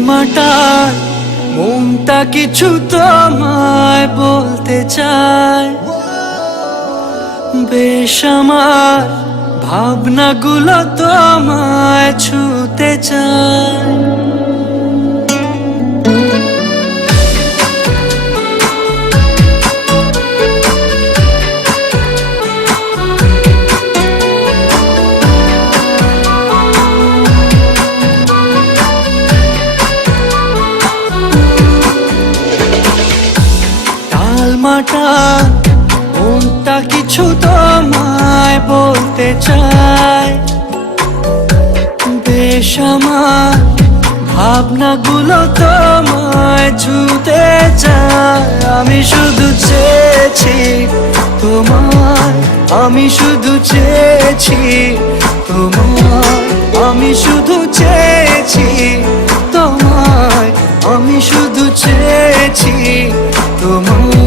টালমাটাল মনটা কিছু তোমায় বলতে চায়, বেশ আমার ভাবনাগুলো তোমায় ছুতে চায়। টালমাটাল মনটা কিছু তোমায় বলতে চায়, বেশ আমার ভাবনাগুলো তোমায় ছুতে চায়। আমি শুধু চেয়েছি তোমায়, আমি শুধু চেয়েছি তোমায়, আমি শুধু চেয়েছি তোমায়, আমি শুধু চেয়েছি তোমায়।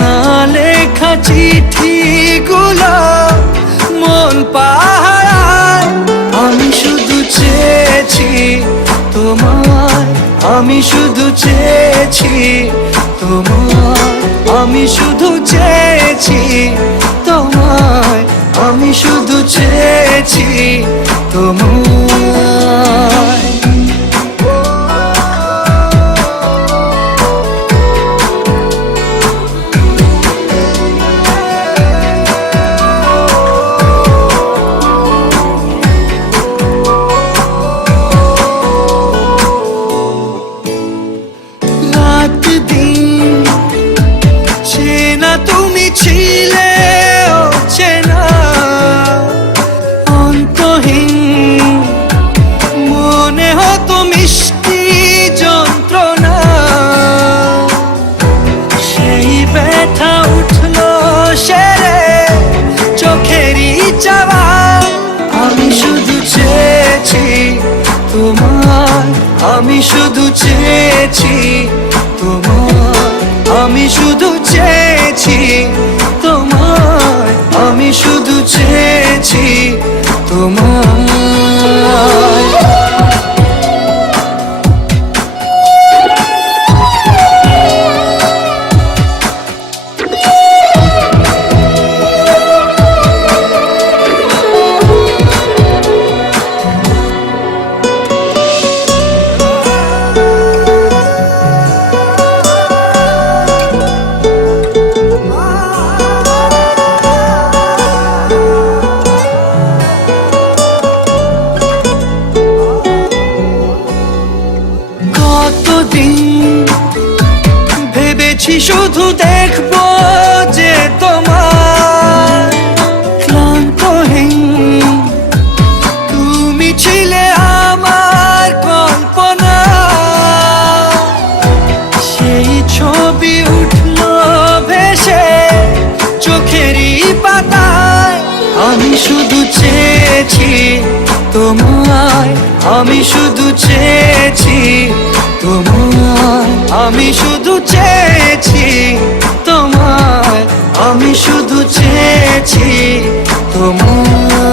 না লেখা চিঠিগুলো মন পাহারায়, আমি শুধু চেয়েছি তোমায়, আমি শুধু চেয়েছি তোমায়, আমি শুধু চেয়েছি তোমায়, আমি শুধু চেয়েছি তোমায়। তুমি ছিলে অচেনা অন্তহীন, মনে হতো মিষ্টি যন্ত্রণা, সেই ব্যথা উঠলো সেরে চোখেরই চাওয়া। আমি শুধু চেয়েছি তোমায়, আমি শুধু চেয়েছি তোমায়, আমি শুধু চেয়েছি তোমায়, আমি শুধু চেয়েছি তোমায়। কতদিন ভেবেছি শুধু দেখবো যে তোমার ক্লান্তহীন, তুমি ছিলে আমার কল্পনা, সেই ছবি উঠলো ভেসে চোখেরই পাতায়। আমি শুধু চেয়েছি তোমায়, আমি শুধু চেয়েছি তোমায়, আমি শুধু চেয়েছি তোমায়, আমি শুধু চেয়েছি তোমায়।